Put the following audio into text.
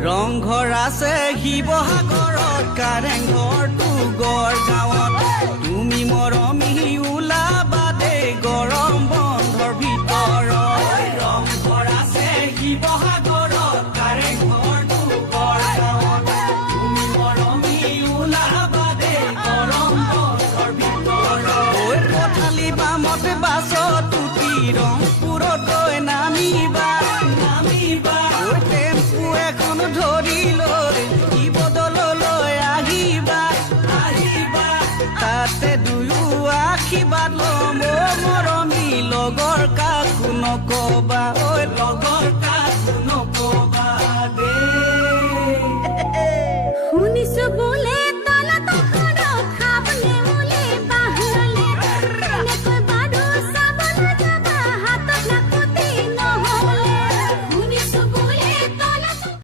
ৰংঘৰ আছে শিৱসাগৰত কাৰেংঘৰটো গড়গাঁৱত তুমি মৰমী ওলাবা দেই গৰম বন্ধৰ ভিতৰত ৰংঘৰ আছে শিৱসাগৰত কাৰেংঘৰটো গড়গাঁৱত তুমি মৰমী ওলাবা দেই গৰম বন্ধৰ ভিতৰত ঐ পথালি বামত বাছত উঠি ৰংপুৰত গৈ নামিবা ধৰি লৈ শিৱদৌললৈ আহিবা তাতে দুয়ো আশীৰ্বাদ ল'ম মৰমী লগৰ কাকো নকবা